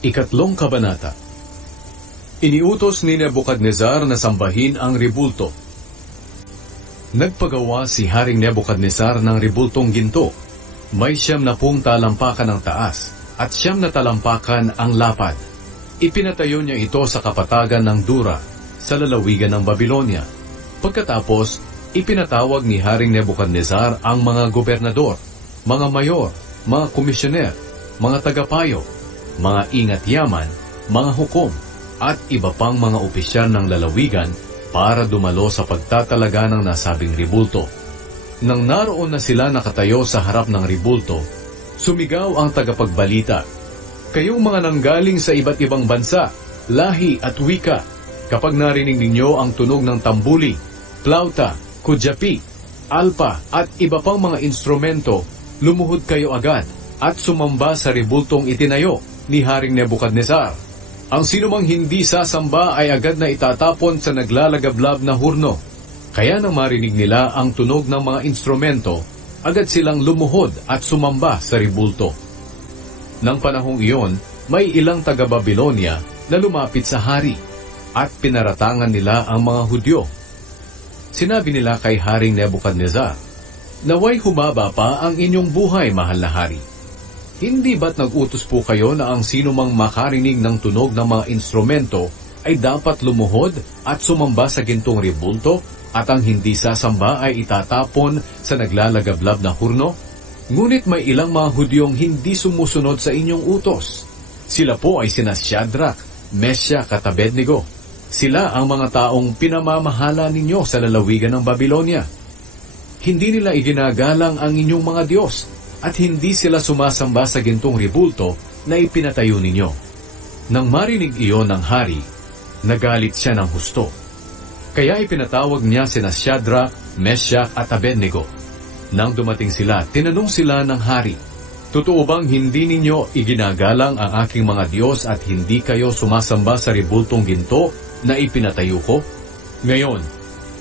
Ikatlong Kabanata. Iniutos ni Nebukadnezar na sambahin ang ribulto. Nagpagawa si Haring Nebukadnezar ng ribultong ginto. May 70 talampakan ang taas at 9 talampakan ang lapad. Ipinatayo niya ito sa kapatagan ng Dura, sa lalawigan ng Babylonia. Pagkatapos, ipinatawag ni Haring Nebukadnezar ang mga gobernador, mga mayor, mga komisyoner, mga tagapayo, mga ingat-yaman, mga hukom, at iba pang mga opisyal ng lalawigan para dumalo sa pagtatalaga ng nasabing ribulto. Nang naroon na sila nakatayo sa harap ng ribulto, sumigaw ang tagapagbalita, "Kayong mga nanggaling sa iba't ibang bansa, lahi at wika, kapag narinig ninyo ang tunog ng tambuli, plauta, kudyapi, alpa at iba pang mga instrumento, lumuhod kayo agad at sumamba sa ribultong itinayo ni Haring Nebukadnezar. Ang sinumang hindi sasamba ay agad na itatapon sa naglalagablab na hurno." Kaya nang marinig nila ang tunog ng mga instrumento, agad silang lumuhod at sumamba sa ribulto. Nang panahong iyon, may ilang taga-Babylonia na lumapit sa hari at pinaratangan nila ang mga Hudyo. Sinabi nila kay Haring Nebukadnezar, "Naway humaba pa ang inyong buhay, mahal na hari. Hindi ba't nag-utos po kayo na ang sino mang makarinig ng tunog ng mga instrumento ay dapat lumuhod at sumamba sa gintong ribulto at ang hindi sasamba ay itatapon sa naglalagablab na hurno? Ngunit may ilang mga Hudyong hindi sumusunod sa inyong utos. Sila po ay sina Shadrach, Meshach at Abednego. Sila ang mga taong pinamamahala ninyo sa lalawigan ng Babylonia. Hindi nila iginagalang ang inyong mga Diyos at hindi sila sumasamba sa gintong ribulto na ipinatayo ninyo." Nang marinig iyon ng hari, nagalit siya ng husto. Kaya ipinatawag niya sina Shadrach, Meshach at Abednego. Nang dumating sila, tinanong sila ng hari, "Totoo bang hindi ninyo iginagalang ang aking mga Diyos at hindi kayo sumasamba sa ribultong ginto na ipinatayo ko? Ngayon,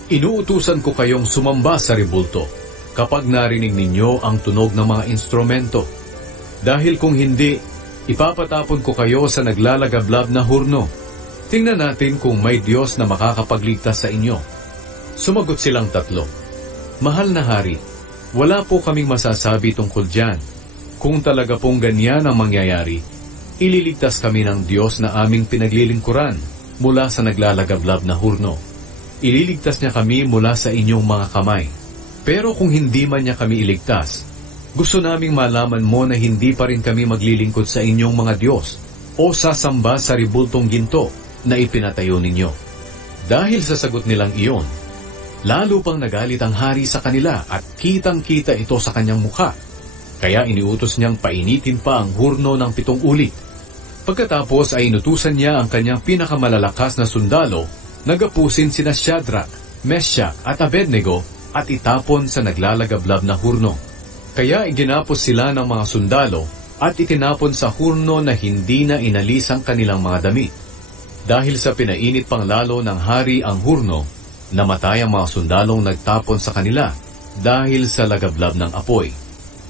inuutusan ko kayong sumamba sa ribulto kapag narinig ninyo ang tunog ng mga instrumento. Dahil kung hindi, ipapatapon ko kayo sa naglalagablab na hurno. Tingnan natin kung may Diyos na makakapagligtas sa inyo." Sumagot silang tatlo, "Mahal na hari, wala po kaming masasabi tungkol dyan. Kung talaga pong ganyan ang mangyayari, ililigtas kami ng Diyos na aming pinaglilingkuran mula sa naglalagablab na hurno. Ililigtas niya kami mula sa inyong mga kamay. Pero kung hindi man niya kami iligtas, gusto naming malaman mo na hindi pa rin kami maglilingkod sa inyong mga Diyos o sasamba sa ribultong ginto na ipinatayo ninyo." Dahil sa sagot nilang iyon, lalo pang nagalit ang hari sa kanila at kitang-kita ito sa kanyang mukha. Kaya iniutos niyang painitin pa ang hurno ng 7 ulit. Pagkatapos ay inutusan niya ang kanyang pinakamalalakas na sundalo na gapusin sina Shadrach, Meshach at Abednego at itapon sa naglalagablab na hurno. Kaya iginapos sila ng mga sundalo at itinapon sa hurno na hindi na inalis ang kanilang mga damit. Dahil sa pinainit pang lalo ng hari ang hurno, namatay ang mga sundalong nagtapon sa kanila dahil sa lagablab ng apoy.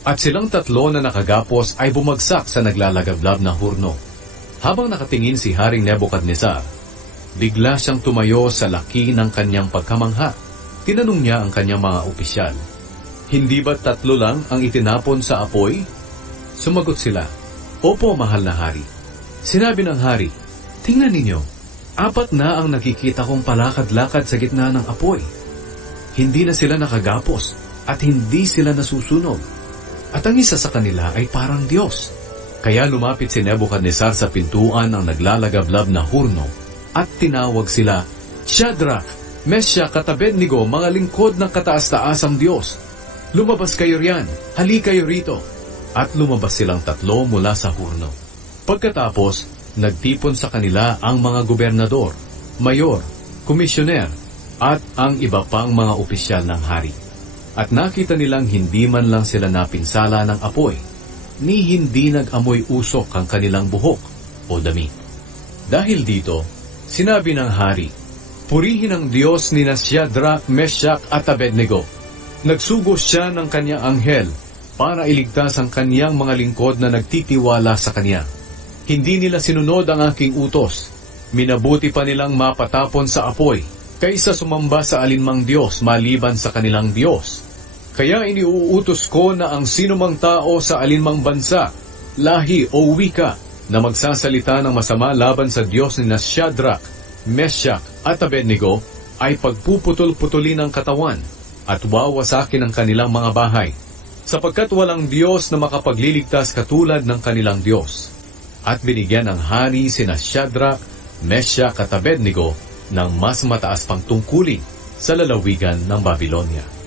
At silang tatlo na nakagapos ay bumagsak sa naglalagablab na hurno. Habang nakatingin si Haring Nebukadnezar, bigla siyang tumayo sa laki ng kanyang pagkamangha. Tinanong niya ang kanyang mga opisyal, "Hindi ba 3 lang ang itinapon sa apoy?" Sumagot sila, "Opo, mahal na hari." Sinabi ng hari, "Tingnan ninyo, 4 na ang nakikita kong palakad-lakad sa gitna ng apoy. Hindi na sila nakagapos at hindi sila nasusunog. At ang isa sa kanila ay parang Diyos." Kaya lumapit si Nebukadnezar sa pintuan ng naglalagablab na hurno at tinawag sila, "Shadrach, Meshach at Abednego, mga lingkod ng kataas-taasang Diyos. Lumabas kayo riyan, hali kayo rito." At lumabas silang 3 mula sa hurno. Pagkatapos, nagtipon sa kanila ang mga gobernador, mayor, komisyoner, at ang iba pang mga opisyal ng hari. At nakita nilang hindi man lang sila napinsala ng apoy, ni hindi nag-amoy usok ang kanilang buhok o damit. Dahil dito, sinabi ng hari, "Purihin ang Diyos ni Shadrach, Meshach at Abednego. Nagsugos siya ng kanyang anghel para iligtas ang kaniyang mga lingkod na nagtitiwala sa kanya. Hindi nila sinunod ang aking utos. Minabuti pa nilang mapatapon sa apoy, kaysa sumamba sa alinmang Diyos maliban sa kanilang Diyos. Kaya iniuutos ko na ang sinumang tao sa alinmang bansa, lahi o wika, na magsasalita ng masama laban sa Diyos ni Shadrach, Meshach at Abednego, ay pagpuputol-putulin ng katawan at wawasakin ang kanilang mga bahay, sapagkat walang Diyos na makapagliligtas katulad ng kanilang Diyos. At binigyan ng hari sina Shadrach, Meshach at Abednego ng mas mataas pang tungkulin sa lalawigan ng Babylonia.